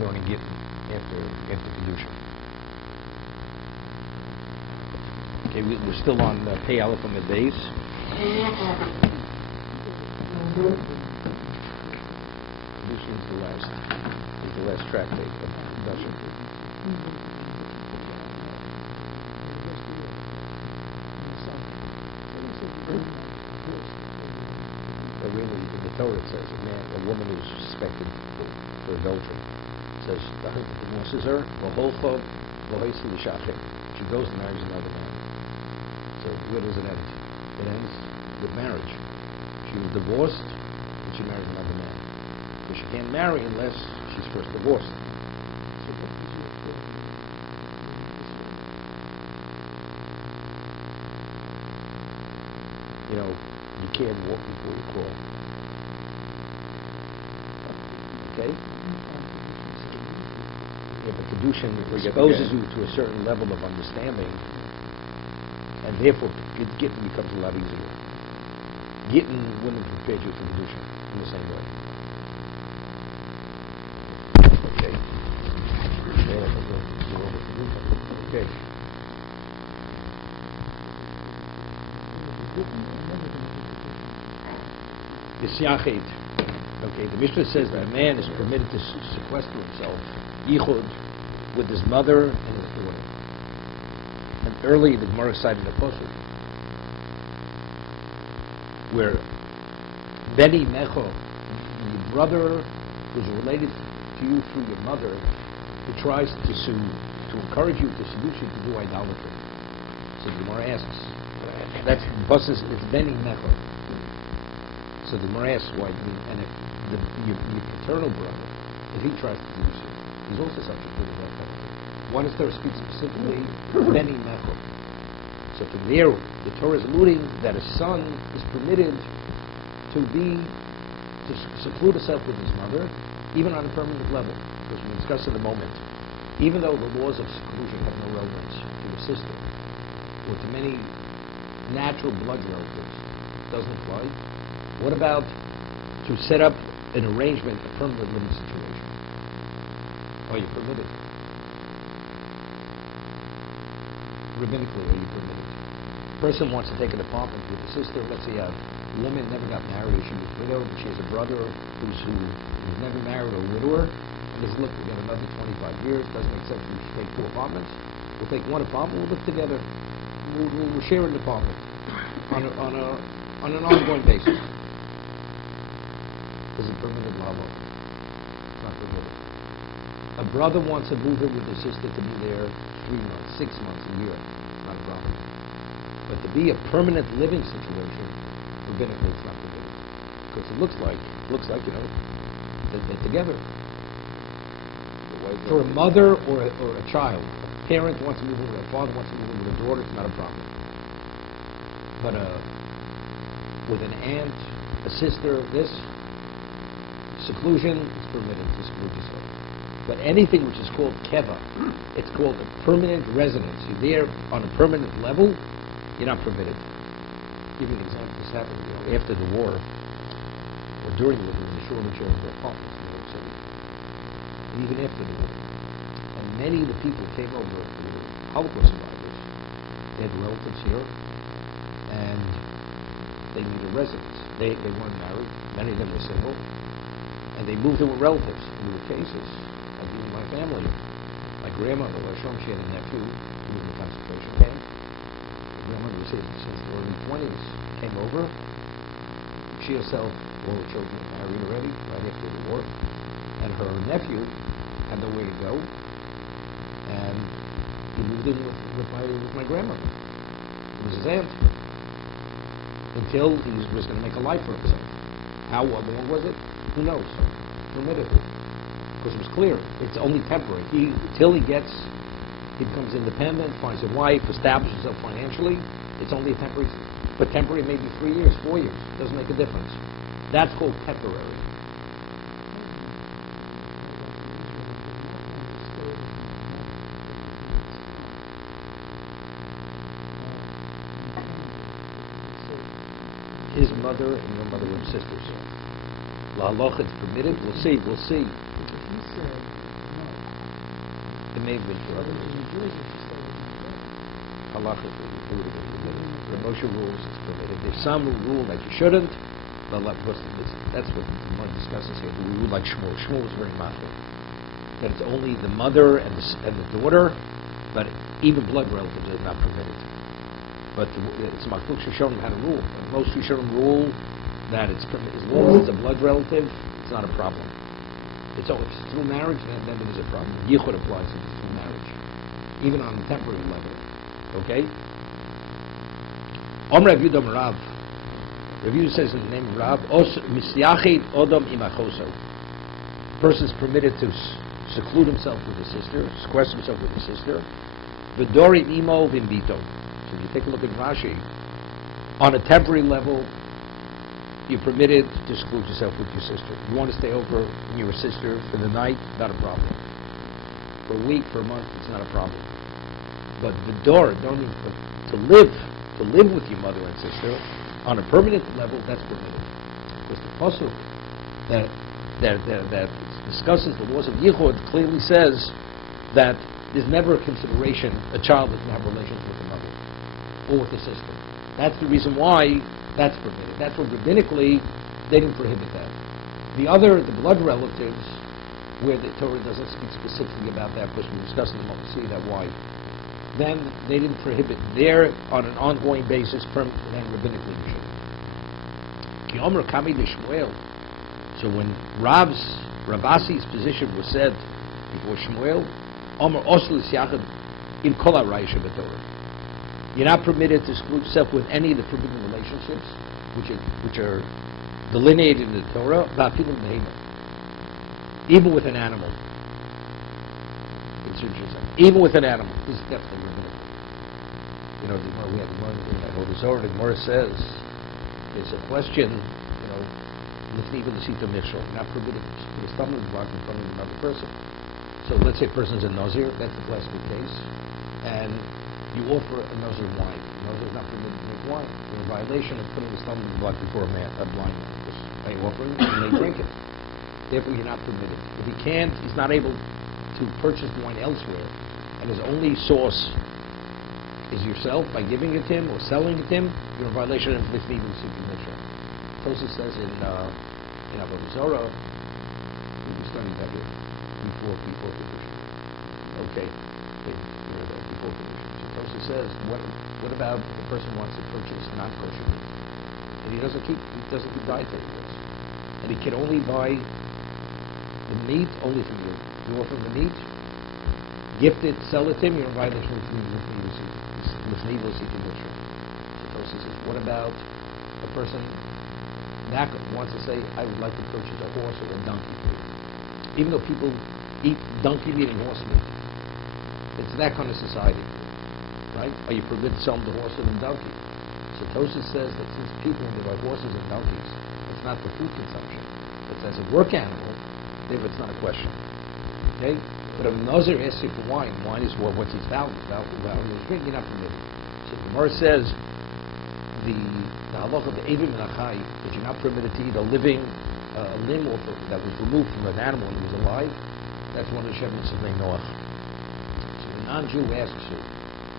learning Gittin after kiddushin. Okay, we're still on Pei Aleph on the days. Kiddushin is the last tractate of kiddushin. But really, in the Torah it says a woman who's suspected for adultery. It says the husband divorces her. She goes and marries another man. So where does it end? It ends with marriage. She was divorced and she marries another man. So she can't marry unless she's first divorced. You know, you can't walk before you crawl. Okay? Yeah, but kiddushin exposes you to a certain level of understanding, and therefore Gittin becomes a lot easier. Gittin wouldn't have prepared you for kiddushin in the same way. Okay. Okay. The Yachid. Okay, the Mishnah says that a man is permitted to sequester himself, yichud, with his mother and his daughter. And earlier the Gemara cited a pasuk where Beni Necho, your brother who's related to you through your mother, who tries to encourage you to seduce you to do idolatry. So the Gemara asks, that's Bosses, it's Beni Necho. So the Gemara asks why, and if your paternal brother, if he tries to seduce you, he's also subject to the death penalty. One is Torah speaks specifically Beni Necho. So from there, the Torah is alluding that a son is permitted to seclude himself with his mother, even on a permanent level, which we discussed in a moment. Even though the laws of seclusion have no relevance to your sister or to many natural blood relatives, it doesn't apply. What about to set up an arrangement, a permanent living situation? Are you permitted? Rabbinically, are you permitted? Person wants to take an apartment with a sister. Let's say a woman never got married, she was widowed, but she has a brother who's never married or a widower. And says, look, we got another 25 years, doesn't make sense for you to take 2 apartments. We'll take one apartment, we'll live together. We'll share an apartment on an ongoing basis. Is it permitted? Lava? Not permitted. A brother wants to move in with his sister to be there 3 months, 6 months, a year. Not a problem. But to be a permanent living situation, rabbinically it's not permitted. Because it looks like they're together. For a mother or a child, a parent wants to move in with a father wants to move in with a daughter, it's not a problem. But with an aunt, a sister, seclusion is permitted to seclude yourself. But anything which is called keva, it's called a permanent residence. You're there on a permanent level, you're not permitted. I'll give you an example. This happened after the war, or during the war, the shortage of apartments in New York City. And even after the war. And many of the people came over, the Holocaust survivors, they had relatives here, and they needed residence. They weren't married, many of them were single, and they moved in with relatives. And there were cases, like even my family. My grandmother, she had a nephew who was in the concentration camp. My grandmother was here since the early 20s, came over. She herself, all the children were married already, right after the war. And her nephew had nowhere to go. And he moved in with my grandmother. It was his aunt. Until he was going to make a life for himself. How long was it? Who knows? Permitted. Because it was clear. It's only temporary. Till he becomes independent, finds a wife, establishes himself financially, it's only a temporary. But temporary maybe 3 years, 4 years. Doesn't make a difference. That's called temporary. His mother and your mother were sisters. La halacha, it's permitted. We'll see. If he said may have been for other reasons. Halachically, the Moshe rules it's permitted. There's some rule that you shouldn't, but that's what one discusses here. Do we rule like Shmuel? Shmuel was very machmir. That it's only the mother and the daughter, but even blood relatives are not permitted. But it's Machloek Rishonim had a rule. Most Rishonim rule that it's permitted as long as it's a blood relative. It's not a problem. If it's through marriage, then it is a problem. Yichud applies if it's through marriage, even on the temporary level. Okay. Rav Yehuda Rav. Rav Yehuda says in the name of Rav, Os misyachid odom imachoso. Person is permitted to seclude himself with his sister, sequester himself with his sister. V'dori imo v'imbito. So if you take a look at Rashi, on a temporary level, you're permitted to seclude yourself with your sister. You want to stay over with your sister for the night, not a problem. For a week, for a month, it's not a problem. But v'dor, to live with your mother and sister, on a permanent level, that's permitted. Because the pasuk that discusses the laws of Yichud clearly says that there's never a consideration a child doesn't have relations with the mother or with the sister. That's the reason why that's permitted. That's what rabbinically they didn't prohibit that. The blood relatives, where the Torah doesn't speak specifically about that, because we discussed them, we'll see that why. Then they didn't prohibit there on an ongoing basis, permanently and rabbinically you should. Ki omer kami l'Shmuel. So when Ravasi's position was said before Shmuel, Omer Osel Yachad in Kol HaRaisha b'Torah. You're not permitted to exclude yourself with any of the forbidden relationships, which are delineated in the Torah. Even with an animal. Even with an animal. This is definitely rabbinical. We have one in the Zohar. The Gemara says there's a question. Even the Sita Mishal, not permitted to put a stumbling block in front of another person. So let's say a person's a Nazir, that's the classical case, and you offer a Nazir wine. A Nazir is not permitted to drink wine. You're in violation of putting a stumbling block before a blind man. Because by offering it, you may drink it. Therefore, you're not permitted. If he's not able to purchase the wine elsewhere, and his only source is yourself by giving it to him or selling it to him, you're in violation of this even Sita Mishal. Tosha says in Avodah Zarah, we studied that here before kiddushin. Okay, before kiddushin. So Tosha says, what about if the person wants to purchase non-kosher meat, and he doesn't keep dietary laws, and he can only buy the meat only from you. You offer him the meat, gift it, sell it to him, you're in violation of the evil seeking mission. So Tosha says, what about a person wants to say, I would like to purchase a horse or a donkey for you. Even though people eat donkey meat and horse meat. It's that kind of society. Right? Are you permitted to sell them the horse or the donkey? So Tosha says that since people buy horses and donkeys, it's not for food consumption. It's as a work animal, therefore it's not a question. Okay? But if a Nazir asks you for wine is what's his value. You're not permitted. So the Gemara says, the halacha of the Evim and Achai, that you're not permitted to eat a living limb that was removed from an animal when he was alive. That's one of the Shemins of Noach. So the non-Jew asks you,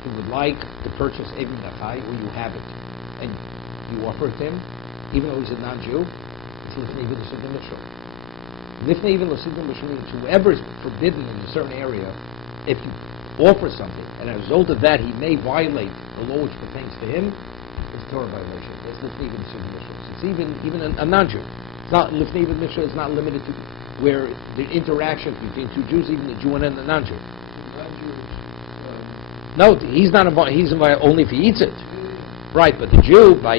he would like to purchase Evim and Achai, or you have it, and you offer it to him, even though he's a non-Jew, it's Lifnei Even L'Siddur Mishra. Lifnei Even L'Siddur Mishra means whoever is forbidden in a certain area, if you offer something, and as a result of that he may violate the law which pertains to him, it's Torah violation. It's Lifnei Even L'Siddur Mishra. It's even a non-Jew. It's not Lifnei Even Mishra is not limited to where the interactions between two Jews, even the Jew and the non-Jew. No, he's not involved. He's involved only if he eats it. Right, but the Jew, by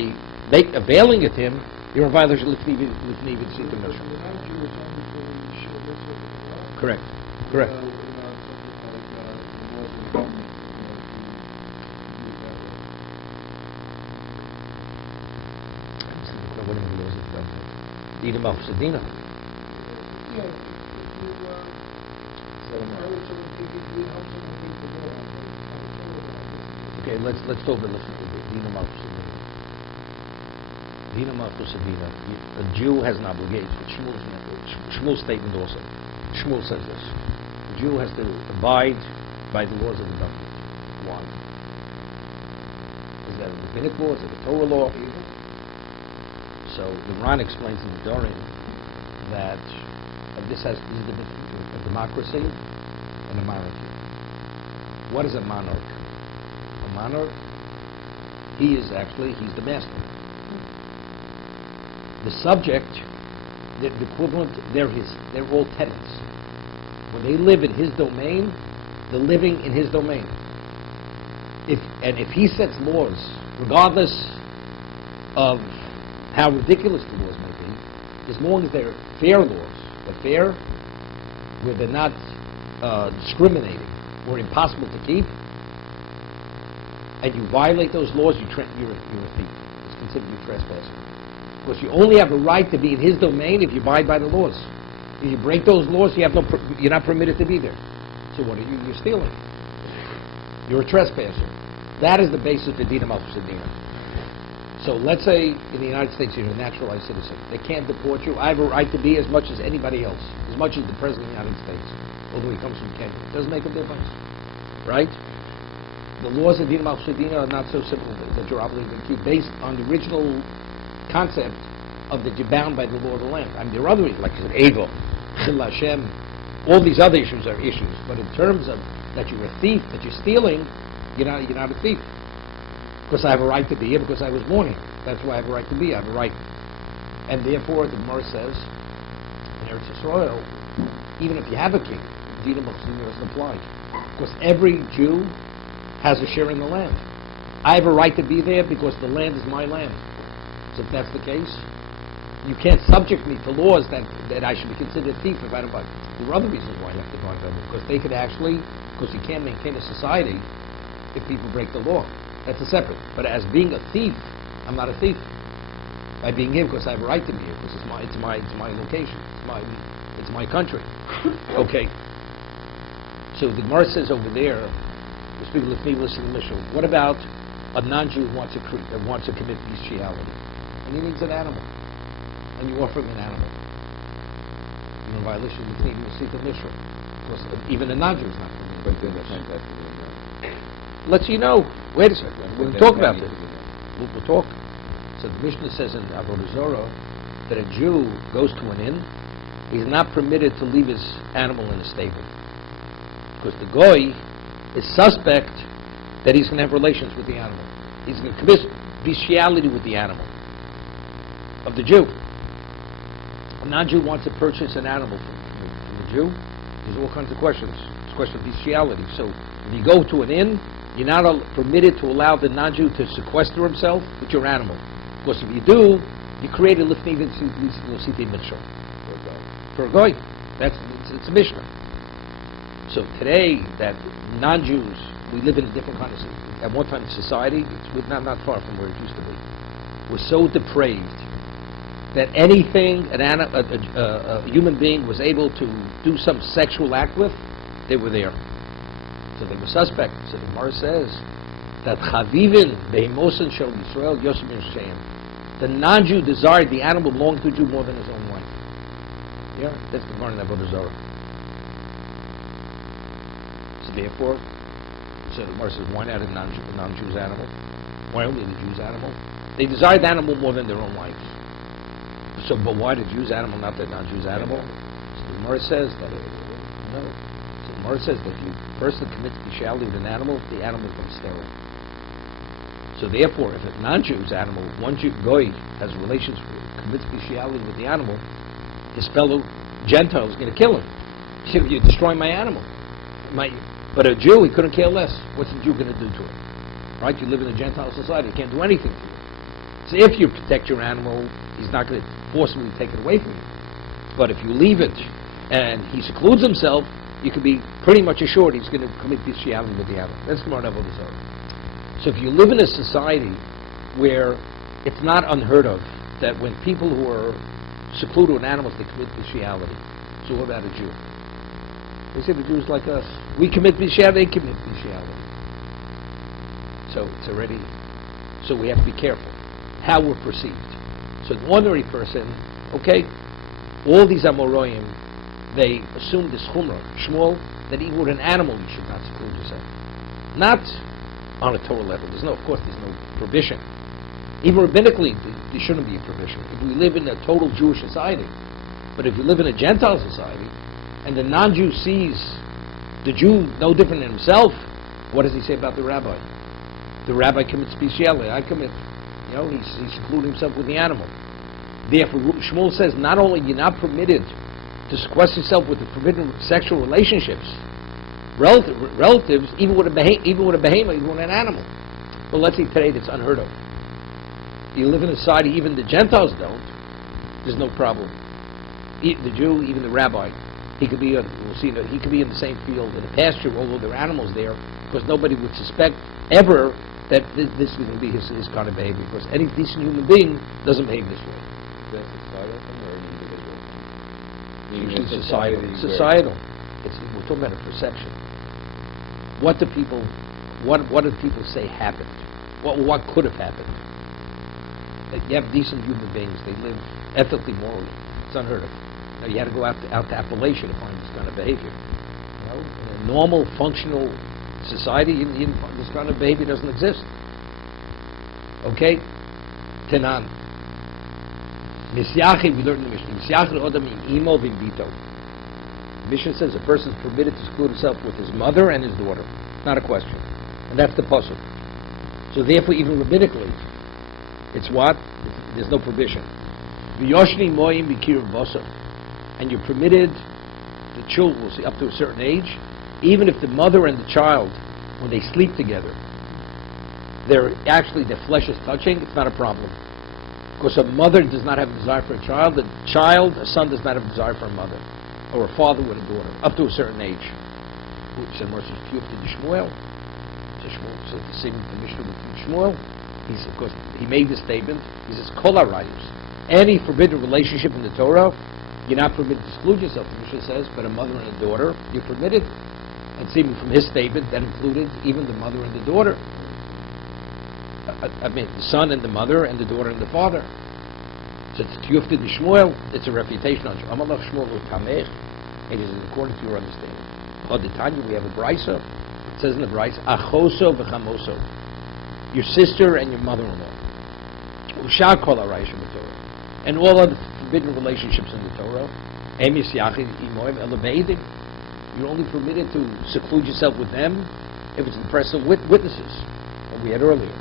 availing it to him, you're in violation of Lifnei Even L'Siddur Mishra. Correct. Eat him off Sedina. Okay, let's talk about Dina Sedina. A Jew has an obligation. Shmuel's statement also. Shmuel says this. The Jew has to abide by the laws of the government. Why? Is that a rabbinic law? Is it a Torah law? So the Ran explains in the Dorin that this is the difference between a democracy and a monarchy. What is a monarch? A monarch, he's the master. The subject, the equivalent, they're all tenants. When they live in his domain, they're living in his domain. If he sets laws, regardless of how ridiculous the laws may be, as long as they're fair laws, but fair, where they're not discriminating or impossible to keep, and you violate those laws, you're a thief. It's considered you trespassing. Because you only have a right to be in his domain if you abide by the laws. If you break those laws, you're not permitted to be there. So what are you? You're stealing. You're a trespasser. That is the basis of Dina Malchus Dina. So let's say in the United States you're a naturalized citizen. They can't deport you. I have a right to be as much as anybody else, as much as the President of the United States, although he comes from Kenya. It doesn't make a difference. Right? The laws of Dina Malchus Dina are not so simple that you're obligated to keep, based on the original concept of that you're bound by the law of the land. I mean, there are other issues, like Ego, Chil Hashem, all these other issues are issues. But in terms of that you're a thief, that you're stealing, you're not a thief. Because I have a right to be here, because I was born here. That's why I have a right to be here. I have a right. And therefore, the Gemara says, in Eretz Yisrael, even if you have a king, Dina Malchus Dina doesn't apply. Because every Jew has a share in the land. I have a right to be there because the land is my land. So if that's the case, you can't subject me to laws that I should be considered a thief if I don't buy. There are other reasons why you have to buy them, because they could because you can't maintain a society if people break the law. That's a separate. But as being a thief, I'm not a thief. By being here, because I have a right to be here, because it's my location, it's my country. Okay. So the Gemara says over there, we speak of the Mishnah. What about a non-Jew who wants to commit bestiality? And he needs an animal, and you offer him an animal. You're in violation of the K'nei V'Sita Mishra. Because even a non-Jew is not permitted. Let's wait a second, we'll talk about this. We'll talk. So the Mishnah says in Avodah Zarah that a Jew goes to an inn, he's not permitted to leave his animal in a stable. Because the Goy is suspect that he's going to have relations with the animal. He's going to commit bestiality with the animal of the Jew. A non-Jew wants to purchase an animal from the Jew. There's all kinds of questions. It's a question of bestiality. So if you go to an inn, you're not permitted to allow the non-Jew to sequester himself with your animal. Because if you do, you create a lifnei v'siti mitzvah for a goy. It's a Mishnah. So today, that non-Jews, we live in a different kind of, at one time, society. It's not far from where it used to be. We're so depraved that anything a human being was able to do some sexual act with, they were there. So they were suspect. So the Gemara says that Chavivin behemosin shel Yisrael yosem yosheim. The non-Jew desired the animal belonging to the Jew more than his own wife. Yeah, that's the Gemara in Avodah Zarah. So therefore, the Gemara says, why not a non-Jew's animal? Why only the Jew's animal? They desire the animal more than their own wife. So, but why the Jew's animal, not the non-Jew's animal? So the Gemara says that Gemara says that if a person commits bestiality with an animal, the animal becomes sterile. So therefore, if a non-Jew's animal, one Jew, Goy, has relations with, commits bestiality with the animal, his fellow Gentile is going to kill him. He said, you're destroying my animal. But a Jew, he couldn't care less. What's the Jew going to do to him? Right? You live in a Gentile society. He can't do anything to you. So if you protect your animal, he's not going to forcibly take it away from you. But if you leave it and he secludes himself, you can be pretty much assured he's going to commit bestiality with the animal. That's Gemara Avodah Zarah. So if you live in a society where it's not unheard of that when people who are secluded with animals, they commit bestiality. So what about a Jew? They say the Jews like us. We commit bestiality, they commit bestiality. So it's already, so we have to be careful how we're perceived. So an ordinary person, okay, all these Amoroyim, they assume this chumrah, Shmuel, that even with an animal you should not seclude yourself. Not on a Torah level. There's no prohibition. Even rabbinically, there shouldn't be a prohibition. If we live in a total Jewish society, but if you live in a Gentile society, and the non-Jew sees the Jew no different than himself, what does he say about the rabbi? The rabbi commits bestiality. I commit. He's secluding himself with the animal. Therefore, Shmuel says not only you're not permitted to sequester yourself with the forbidden sexual relationships, relatives, even with a behemoth, even with an animal. But let's say today that's unheard of. You live in a society even the Gentiles don't. There's no problem. The Jew, even the rabbi, he could be. He could be in the same field in a pasture, although there are animals there, because nobody would suspect ever that this is going to be his kind of behavior. Because any decent human being doesn't behave this way. Is that societal thing or an individual? Usually societal. We're talking about a perception. What do people say happened? What could have happened? That you have decent human beings. They live ethically, morally. It's unheard of. Now you had to go out to Appalachia to find this kind of behavior. In a normal, functional society, this kind of behavior doesn't exist. Okay? Tenan. Misyachi, we learned in the Mishnah. Misyachi odam im imo v'bito. Mishnah says a person is permitted to seclude himself with his mother and his daughter. Not a question. And that's the pasuk. So therefore, even rabbinically, it's what? There's no prohibition. V'yoshni moyim b'kirav bosov. And you're permitted, the children will see up to a certain age, even if the mother and the child, when they sleep together, their flesh is touching, it's not a problem. Because a mother does not have a desire for a child, a son does not have a desire for a mother, or a father with a daughter, up to a certain age. Which said Moshe to Shmuel. So the same with the Mishnah with Shmuel, because he made this statement, he says, Kol harayos. Any forbidden relationship in the Torah, you're not permitted to exclude yourself, the Mishnah says, but a mother and a daughter, you're permitted. And even from his statement, that included even the mother and the daughter. The son and the mother, and the daughter and the father. So it's Tiyufta de Shmuel, it's a refutation on Amalach Shmuel Tamech. It is according to your understanding. Tanya, we have a brisa. It says in the brisa, Achoso v'chamoso. Your sister and your mother-in-law. Ushar kol harayos b'Torah. And all other forbidden relationships in the Torah. Emis yachid imoim elevating. You're only permitted to seclude yourself with them if it's in the presence of witnesses, what we had earlier.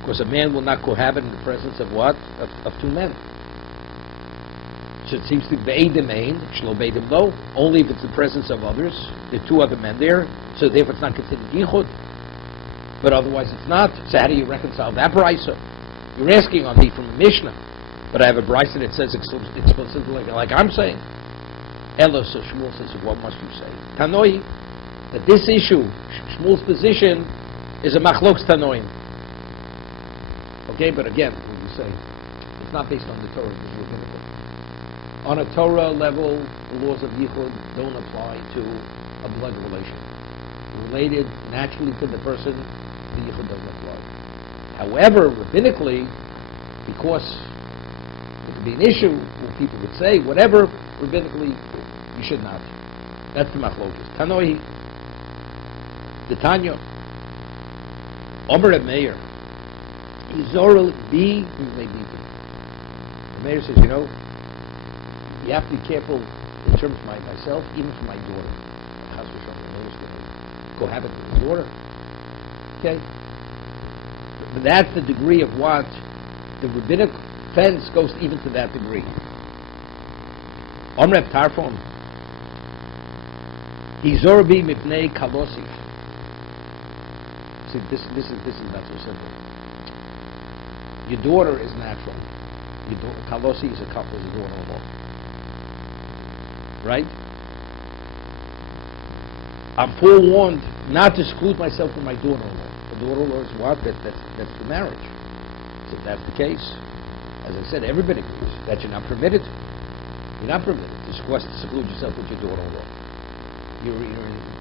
Because a man will not cohabit in the presence of what? Of two men. So it seems to be beidim ein, shlo beidim lo, only if it's the presence of others. There are two other men there, so therefore it's not considered yichud. But otherwise it's not. So how do you reconcile that brisa? You're asking on me from a Mishnah, but I have a brisa that says explicitly like I'm saying. Elo, so Shmuel says, what must you say? Tanoi, that this issue, Shmuel's position, is a machlokes tanoim. Okay, but again, what you say, it's not based on the Torah, it's rabbinical. On a Torah level, the laws of yichud don't apply to a blood relation. Related naturally to the person, the yichud doesn't apply. However, rabbinically, because it could be an issue where people would say, whatever, rabbinically, you should not. That's the machlokes. Tanoi, the Tanya, Omer Reb Meir, Yizorel bi v'meiditi. The Meir says, you have to be careful in terms of myself, even for my daughter. Cohabit with his daughter. Okay? But that's the degree of what the rabbinic fence goes even to that degree. Omrev Tarfon. Hizor bi mipnei kalosi. See, this is not so simple. Your daughter is natural. Your daughter, kalosi is a couple, is a daughter-in-law. Right? I'm forewarned not to exclude myself from my daughter-in-law. The daughter-in-law is what? That's the marriage. So if that's the case, as I said, everybody agrees that you're not permitted. You're not permitted to seclude yourself with your daughter-in-law. You're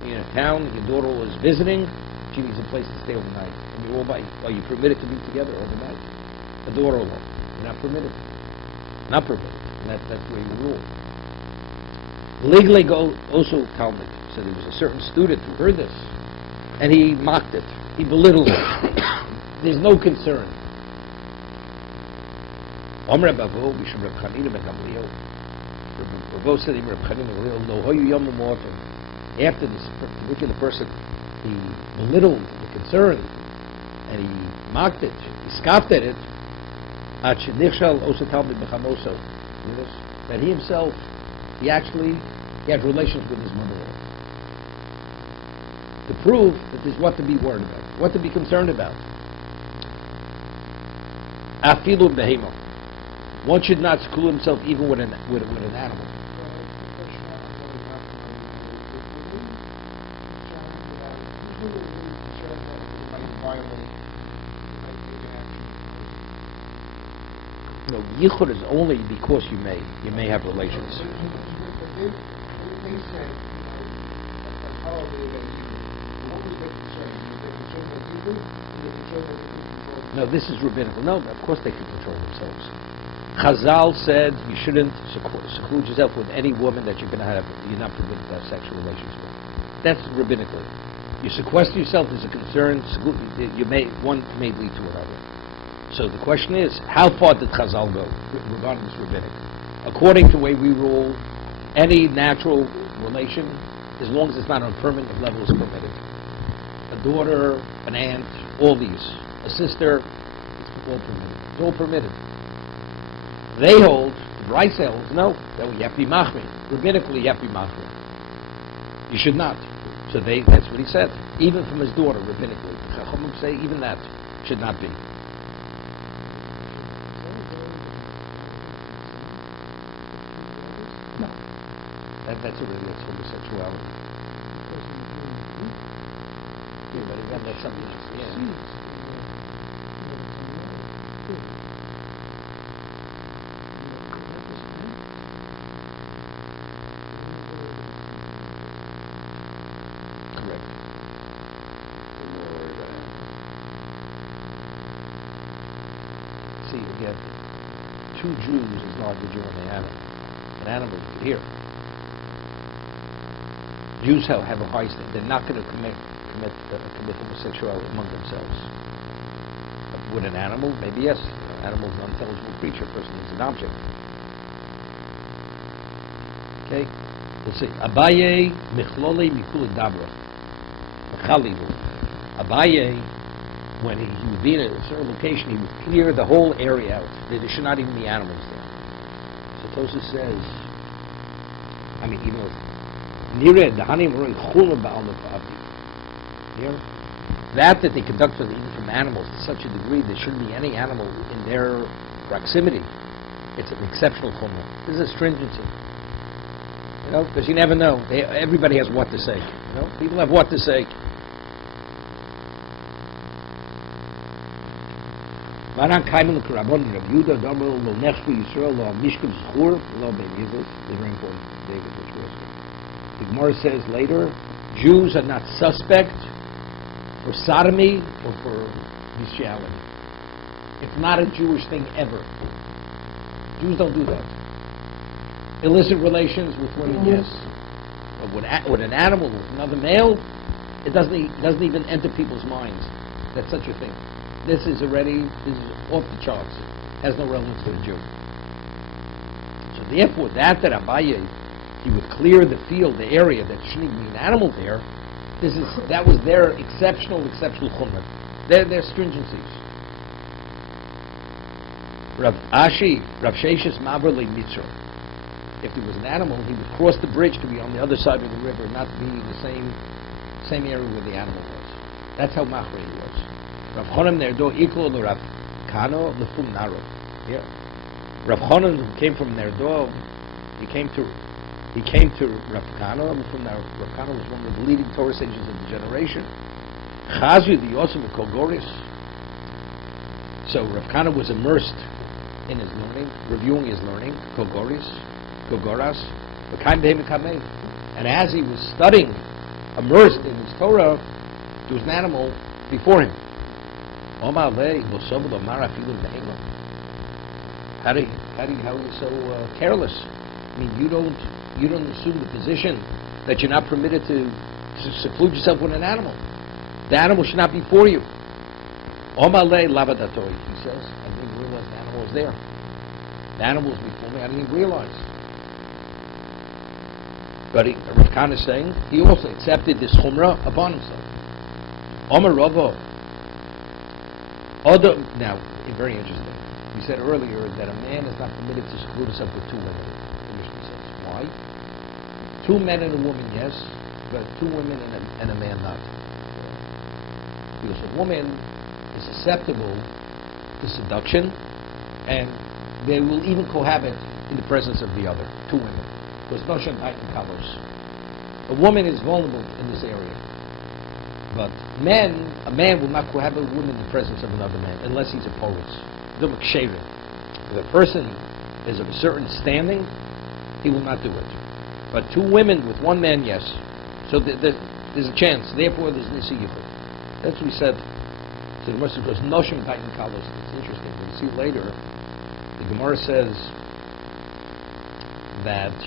in a town, your daughter-in-law is visiting, she needs a place to stay overnight. And you're all are you permitted to be together overnight? The daughter-in-law. You're not permitted. Not permitted. And that's where you rule. Legally also Talmud. So there was a certain student who heard this, and he mocked it. He belittled it. There's no concern. Omer Bavo, Bishop Reb Chanina ben Gamliel. Bavo said, Reb Chanina ben Gamliel, no hoyu yom mortem. After this particular person, he belittled the concern, and he mocked it. He scoffed at it. That he himself, he had relations with his mother-in-law. To prove that there's what to be worried about, what to be concerned about. Afilu behemo. One should not school himself even with an animal. No, yichud is only because you may have relations. No, this is rabbinical. No, of course they can control themselves. Chazal said you shouldn't seclude yourself with any woman that you're not permitted to have sexual relations with. That's rabbinical. You sequester yourself as a concern. One may lead to another. So the question is, how far did Chazal go regarding this rabbinic? According to the way we rule, any natural relation, as long as it's not on a permanent level, is permitted. A daughter, an aunt, all these. A sister, it's all permitted. It's all permitted. They hold, Rice holds, no, that you have to be machmir. Rabbinically, you have to be machmir. You should not. So that's what he said. Even from his daughter, rabbinically. The Chachamim say even that should not be. No. That's homosexuality. Yeah, but again, that's something else. Yeah. See, again, two Jews is not the Jew and the animal. An animal you can hear. Jews have a high standard. They're not going to commit homosexuality among themselves. But with an animal, maybe yes. An animal is an unintelligible creature. A person is an object. Okay? Let's see. Abaye michlole mikul dabra. Abaye, when he would be in a certain location, he would clear the whole area out. There should not even be animals there. So Tosha says, even though that they conduct even from animals to such a degree, there shouldn't be any animal in their proximity. It's an exceptional chumrah. This is a stringency. Because you never know. Everybody has what to say. People have what to say. Very important. David, which was the Gemara says later, Jews are not suspect for sodomy or for bestiality. It's not a Jewish thing ever. Jews don't do that. Illicit relations with women, yes. But with an animal, with another male, it doesn't even enter people's minds that such a thing. This is off the charts. Has no relevance to the Jew. So therefore, that Abaye, he would clear the field, the area that shouldn't even be an animal there. That was their exceptional chumrah. Their stringencies. Rav Sheshes Maver Mitzro. If there was an animal, he would cross the bridge to be on the other side of the river, not be in the same area where the animal was. That's how machmir he was. Rav Chonim Nerdo equal to Rav Kano Lefum Naro. Yeah. Rav Chonim, who came from Nerdo, he came to Rav Kano Lefum Naro. Rav Kano was one of the leading Torah sages of the generation. Chazu the Yosef of Kogoris. So Rav Kano was immersed in his learning, reviewing his learning, Kogoras, and as he was studying, immersed in his Torah, there was an animal before him. How are you so careless? You don't you don't assume the position that you're not permitted to seclude yourself with an animal. The animal should not be for you. Omale lavadatoi, he says, I didn't realize the animal was there. The animal was before me, I didn't even realize. But Rav Khan is saying he also accepted this chumrah upon himself. Omar Rava. Now, very interesting. We said earlier that a man is not permitted to seclude himself with two women. Why? Two men and a woman, yes, but two women and a man, not. Because a woman is susceptible to seduction, and they will even cohabit in the presence of the other, two women. Because Noshan Titan covers. A woman is vulnerable in this area. But a man will not cohabit with a woman in the presence of another man, unless he's a polis. If a person is of a certain standing, he will not do it. But two women with one man, yes. So there's a chance. Therefore, there's Nisi Yichud. That's what we said. So the Gemara goes, Noshim Titan Kalos. It's interesting. We'll see later. The Gemara says that,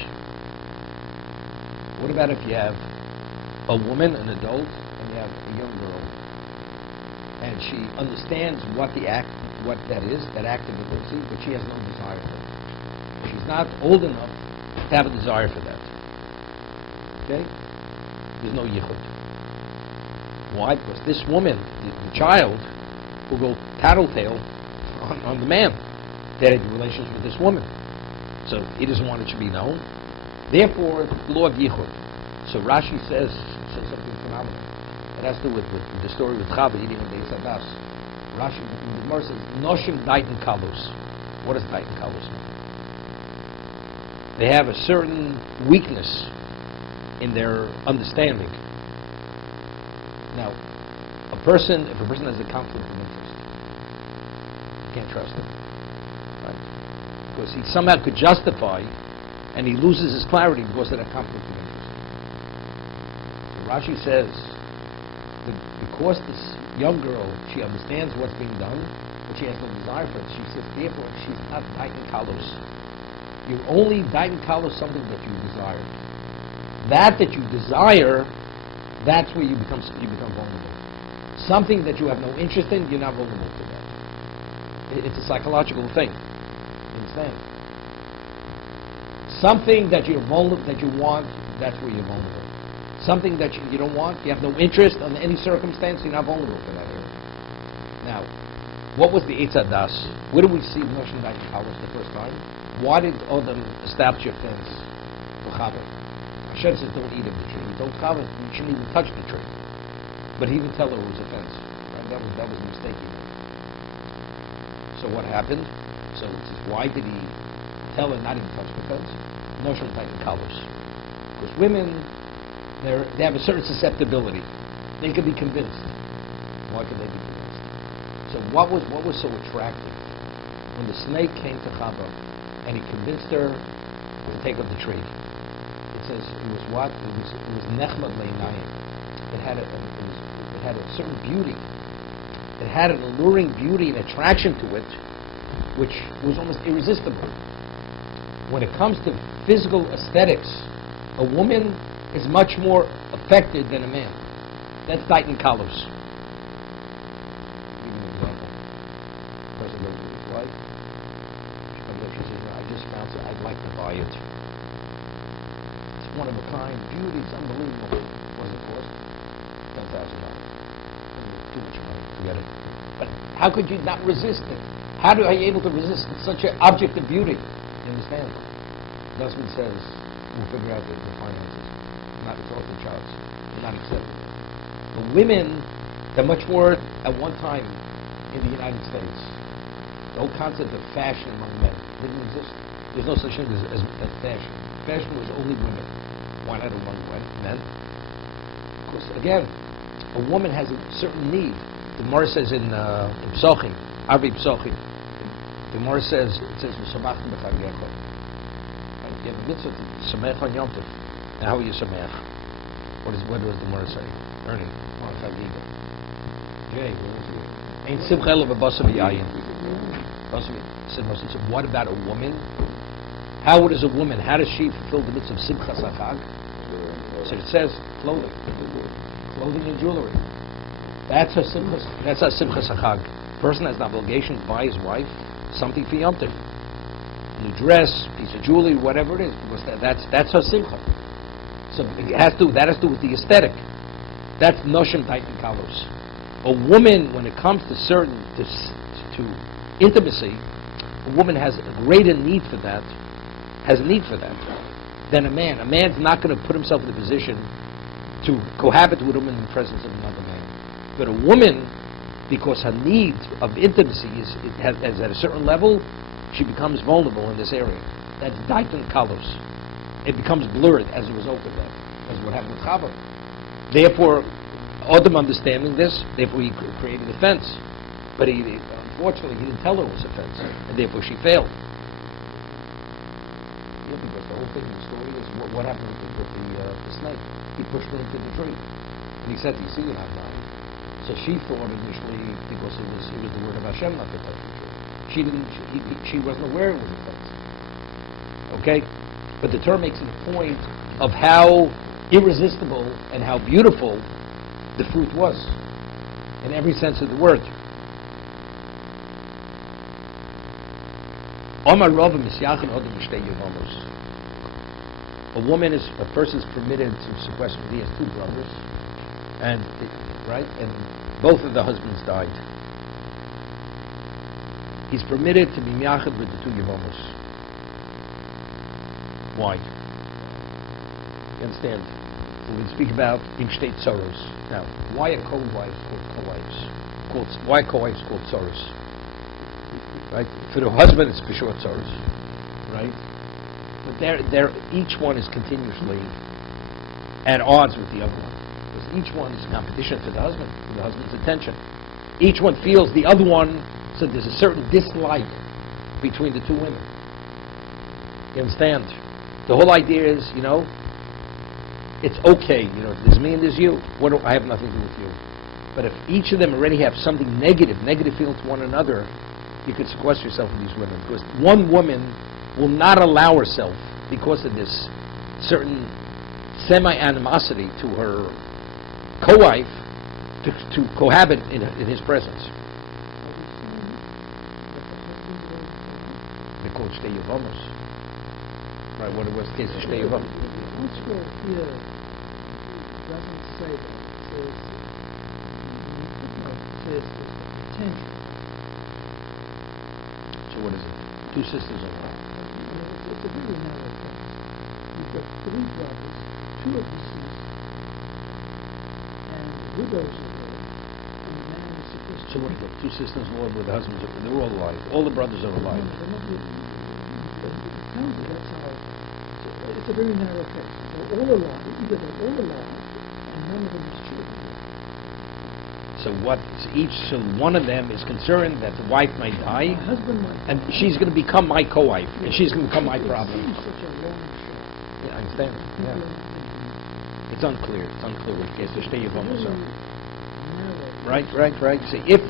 what about if you have a woman, an adult, and you have a young girl, and she understands what that is, that act of intimacy, but she has no desire for it. She's not old enough to have a desire for that. Okay? There's no yichud. Why? Because this woman, the child, will go tattletale on the man that had relations with this woman. So he doesn't want it to be known. Therefore, the law of yichud. So Rashi says something phenomenal. It has to do with the story with Chava eating on the Isadas. Rashi, the Gemara says, Noshim Daitan Kalus. What does Daitan Kalus mean? They have a certain weakness in their understanding. Now, if a person has a conflict of interest, you can't trust him. Right? Because he somehow could justify, and he loses his clarity because of that conflict of interest. So Rashi says, because this young girl, she understands what's being done, but she has no desire for it. She says, therefore, she's not Daitan Kalos. You're only Daitan Kalos something that you desire. That you desire, that's where you become vulnerable. Something that you have no interest in, you're not vulnerable to that. It's a psychological thing. You understand? Something that you're vulnerable, that you want, that's where you're vulnerable. Something that you don't want, you have no interest in any circumstance, you're not vulnerable to that area. Now, what was the Eitz Hadas? Where did we see Moshe Daitan Kalos the first time? Why did Odom establish a fence for Chava? Hashem says, don't eat of the tree. He told Chava, you shouldn't even touch the tree. But he didn't tell her it was a fence. Right? That was a mistake he made. So what happened? So it says, why did he tell her not even touch the fence? Moshe Daitan Kalos. Because women, they have a certain susceptibility. They could be convinced. Why could they be convinced? So what was so attractive? When the snake came to Chava and he convinced her to take up the tree. It says it was what? It was nechmad leinayim. It had a certain beauty. It had an alluring beauty and attraction to it, which was almost irresistible. When it comes to physical aesthetics, a woman is much more affected than a man. That's Daitan Kalos. Give you an example. The person goes to his wife. She says, I just found it. I'd like to buy it. It's one of a kind. Beauty. It's unbelievable. What does it cost? $10,000. Too much money to get it. But how could you not resist it? How are you able to resist such an object of beauty? You understand? The husband says, we'll figure out the finances. It's off the charts. They're not acceptable. But women, they're much more, at one time, in the United States, the whole concept of fashion among men didn't exist. There's no such thing as fashion. Fashion was only women. Why not among men? Because, again, a woman has a certain need. The Gemara says in Psochim, Arbi Psochim, the Gemara says, it says, V'samachim b'chagecha. You have a mitzvah to samech on Yom Tov. Now, how are you samech? What does the Gemara say? Ernie, on Chagiga. Jay, ain't simcha ela v'basa v'yayin. So what about a woman How does a woman, how does she fulfill the mitzvah of Simchas HaChag? So it says clothing and jewelry. That's her Simchas HaChag. Person has an obligation to buy his wife something for Yom Tov. A new dress, piece of jewelry, whatever it is, because that's her Simcha. So that has to do with the aesthetic. That's Noshim Titan Kalos. A woman, when it comes to intimacy, a woman has a greater need for that, than a man. A man's not going to put himself in a position to cohabit with a woman in the presence of another man. But a woman, because her need of intimacy is at a certain level, she becomes vulnerable in this area. That's Titan Kalos. It becomes blurred as a result of that. That's what happened with Chava. Therefore, Adam understanding this, therefore he created a fence. But unfortunately, he didn't tell her it was a fence, and therefore she failed. Yeah, because the whole thing in the story is what happened with the snake. He pushed her into the tree, and he said, "You see, you're not dying." So she thought initially, because it was the word of Hashem not to touch the tree. She wasn't aware it was a fence. Okay, but the Torah makes it a point of how irresistible and how beautiful the fruit was, in every sense of the word. A person is permitted to sequester. He has two brothers, and both of the husbands died. He's permitted to be miyachad with the two yevamos. Why? You understand? So we speak about im shtei tzoros. Now, why are co-wives called co-wives? Why are co-wives called tzoros? Right? For the husband, it's for sure tzoros. Right? But each one is continuously at odds with the other one. Because each one is a competition for the husband's attention. Each one feels the other one, so there's a certain dislike between the two women. You understand? The whole idea is, it's okay, there's me and there's you. I have nothing to do with you. But if each of them already have something negative feeling to one another, you could sequester yourself with these women. Because one woman will not allow herself, because of this certain semi-animosity to her co-wife, to cohabit in his presence. They're called shtei yevamos. Right, what was the case of shtei yevamos? Elsewhere here doesn't say that. It says it's the potential. So what is it? Two sisters or what? It's a very narrow thing. You've got three brothers, two are deceased, and widows are there, and the man is supposed to... So what are the two sisters-in-law with the husbands? They're all alive. All the brothers are alive. It tells you that's how... It's a very narrow case. They're all alive, either they're all alive, and none of them is children. So one of them is concerned that the wife might die, My husband might and she's going to become my co-wife, and she's going to become my problem. It seems such a long shot. Yeah, I understand. Yeah. It's unclear what the case of shtei yevamos are. Right. So if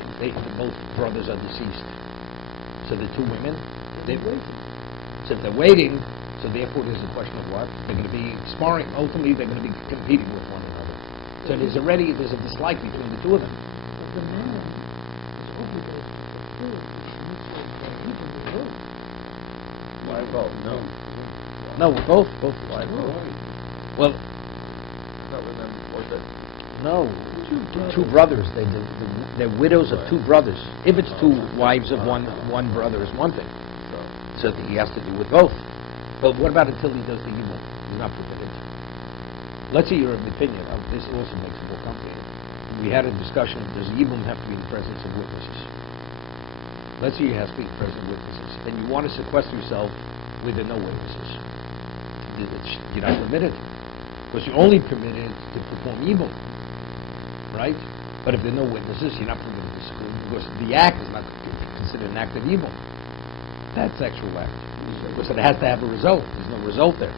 both brothers are deceased, so the two women, so if they're waiting, so therefore there's a question of what? They're going to be sparring. Ultimately, they're going to be competing with one another. So there's a dislike between the two of them. But the man is obligated to fulfill his mutual religion. Why both? No, both. Why both? Well, Not with them before that. no, two brothers. They're widows of two brothers. If it's two wives of one brother, is one thing. So he has to do with both. But what about until he does the evil? He's not permitted. Let's say you're of the opinion of this also makes it more complicated. We had a discussion, does the evil have to be in the presence of witnesses? Let's say you have to be in the presence of witnesses. Then you want to sequester yourself where there are no witnesses. You're not permitted. Because you're only permitted to perform evil. Right? But if there are no witnesses, you're not permitted to seclude, because the act is not considered an act of evil. That's sexual act. Because it has to have a result. There's no result there.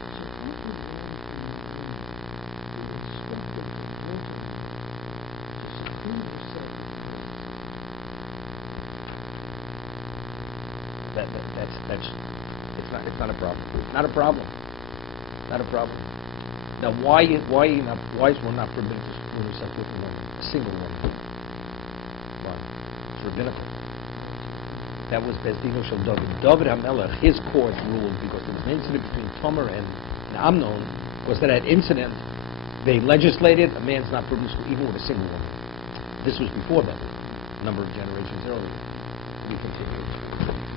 It's not a problem. Not a problem. Not a problem. Now, why is one not permitted to screw himself with a woman, a single woman? Why? It's rabbinical. That was Bezdino Shel David. David HaMelech, his court ruled because there was an incident between Tamar and Amnon. Was that incident? They legislated a man's not permitted to screw even with a single woman. This was before that, a number of generations earlier. We continue.